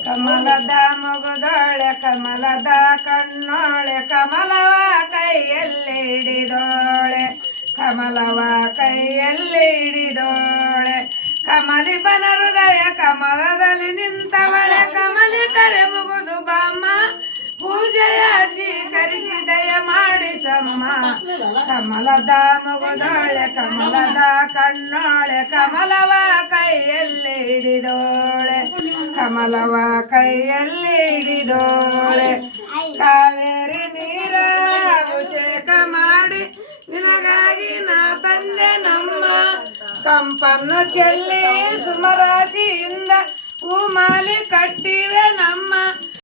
ಕಮಲದ ಮೊಗದೊಳೆ ಕಮಲದ ಕಣ್ಣೋಳೆ ಕಮಲವ ಕೈಯಲ್ಲಿ ಹಿಡಿದೋಳೆ ಕಮಲವ ಕೈಯಲ್ಲಿ ಹಿಡಿದೋಳೆ ಕಮಲಿಪನ ಹೃದಯ ಕಮಲದಲ್ಲಿ ನಿಂತವಳೆ ಕಮಲಿ ಕರೆ ಮುಗುದು ಬಾಮ್ಮ ಪೂಜೆಯ ಸ್ವೀಕರಿಸಿದಯ ಮಾಡಿಸಮ್ಮ ಕಮಲದ ಮೊಗದೊಳೆ ಕಮಲದ ಕಣ್ಣೋಳೆ ಕಮಲವ ಕೈಯಲ್ಲಿ ಹಿಡಿದೋಳೆ ಕಮಲವ ಕೈಯಲ್ಲಿ ಹಿಡಿದೋಳೆ ಕಾವೇರಿ ನೀರ ಅಭಿಷೇಕ ಮಾಡಿ ನಿನಗಾಗಿ ನಾ ತಂದೆ ನಮ್ಮ ಕಂಪನ್ನು ಚೆಲ್ಲಿ ಸುಮರಾಶಿಯಿಂದ ಹೂಮಾಲಿ ಕಟ್ಟಿವೆ ನಮ್ಮ